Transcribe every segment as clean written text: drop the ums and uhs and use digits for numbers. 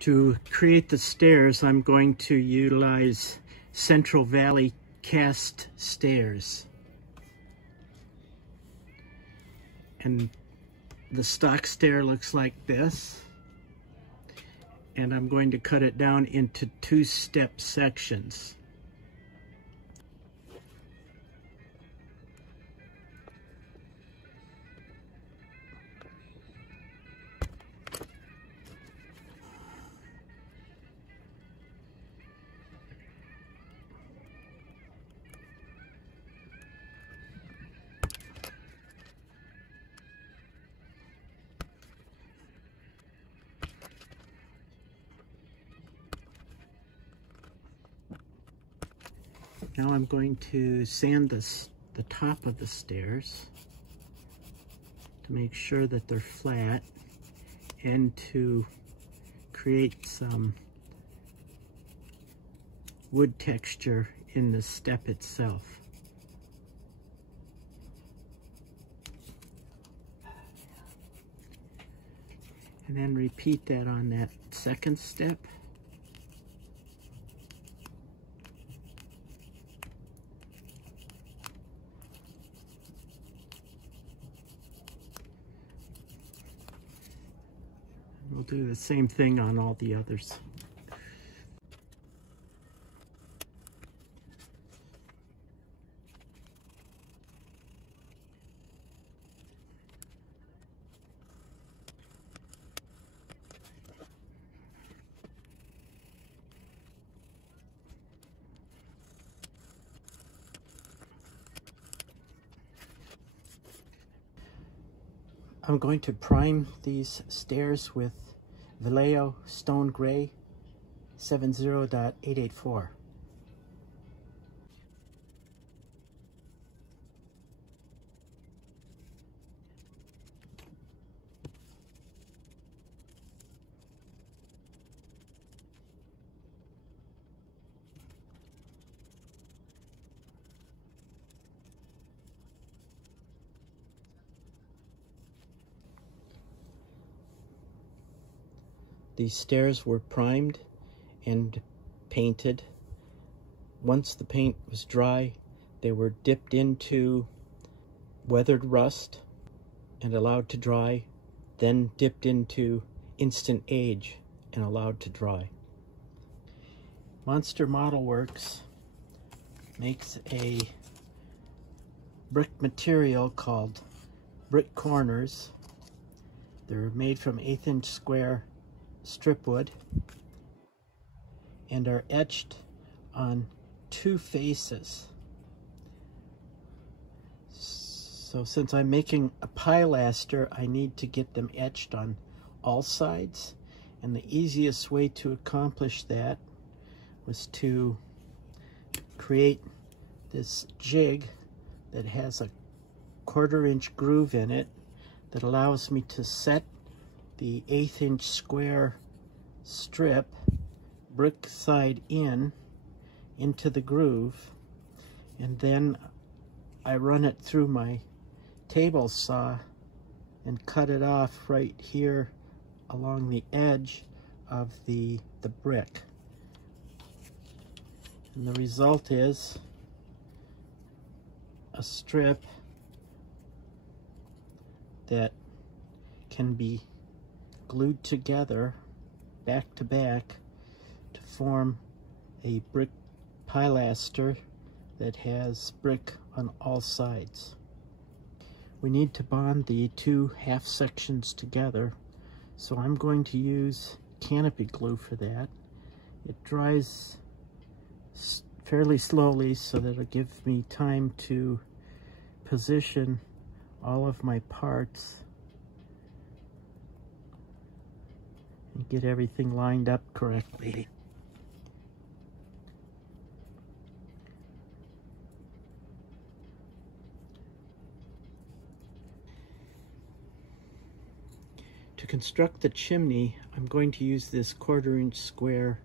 To create the stairs, I'm going to utilize Central Valley cast stairs. And the stock stair looks like this. And I'm going to cut it down into 2-step sections. Now I'm going to sand the top of the stairs to make sure that they're flat and to create some wood texture in the step itself. And then repeat that on that second step. We'll do the same thing on all the others. I'm going to prime these stairs with Vallejo Stone Gray 70.884. These stairs were primed and painted. Once the paint was dry, they were dipped into weathered rust and allowed to dry, then dipped into Instant Age and allowed to dry. Monster Model Works makes a brick material called brick corners. They're made from 1/8" square strip wood and are etched on 2 faces. So since I'm making a pilaster, I need to get them etched on all sides, and the easiest way to accomplish that was to create this jig that has a 1/4" groove in it that allows me to set the 1/8" square strip brick side into the groove, and then I run it through my table saw and cut it off right here along the edge of the brick. And the result is a strip that can be glued together back to back to form a brick pilaster that has brick on all sides. We need to bond the 2 half sections together, so I'm going to use canopy glue for that. It dries fairly slowly so that it'll give me time to position all of my parts and get everything lined up correctly. To construct the chimney, I'm going to use this 1/4" square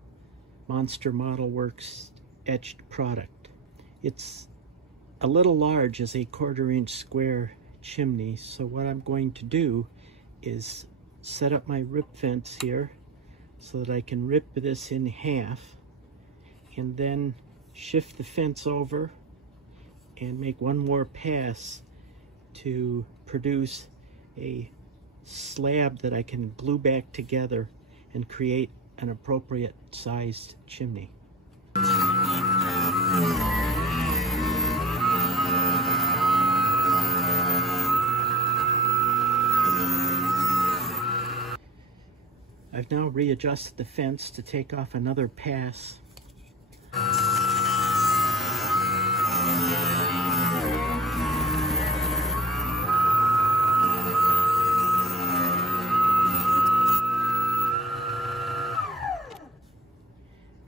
Monster Model Works etched product. It's a little large as a 1/4" square chimney, so what I'm going to do is set up my rip fence here so that I can rip this in half and then shift the fence over and make one more pass to produce a slab that I can glue back together and create an appropriate sized chimney. I've now readjusted the fence to take off another pass.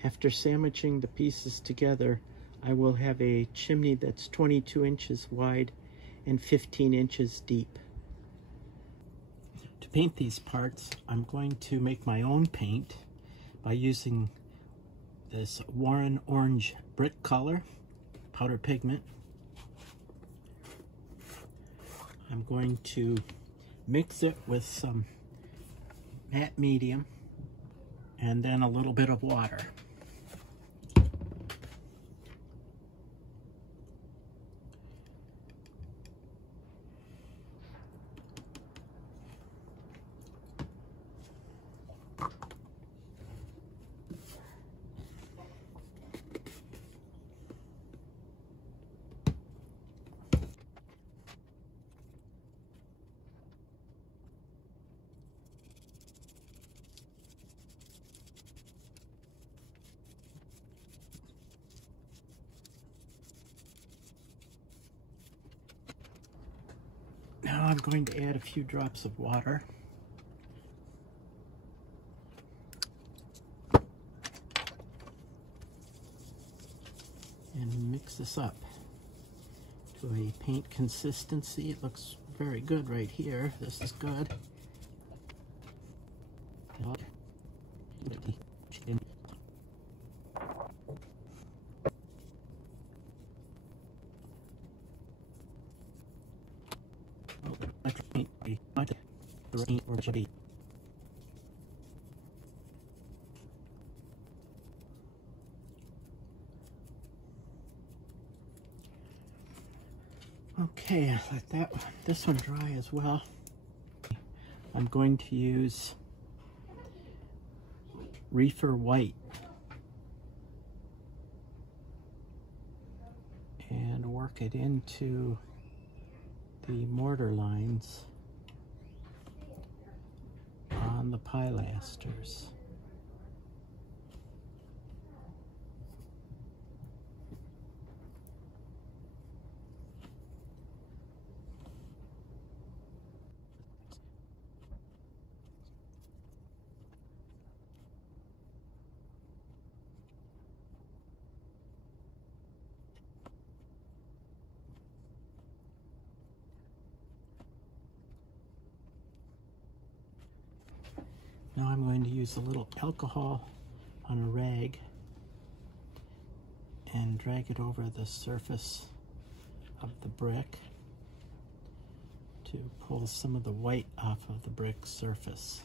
After sandwiching the pieces together, I will have a chimney that's 22 inches wide and 15 inches deep. To paint these parts, I'm going to make my own paint by using this Warren Orange brick color, powder pigment. I'm going to mix it with some matte medium and then a little bit of water. Now I'm going to add a few drops of water. And mix this up to a paint consistency. It looks very good right here. This is good. Okay, let this one dry as well. I'm going to use Reefer White and work it into the mortar lines on the pilasters. Now I'm going to use a little alcohol on a rag and drag it over the surface of the brick to pull some of the white off of the brick surface.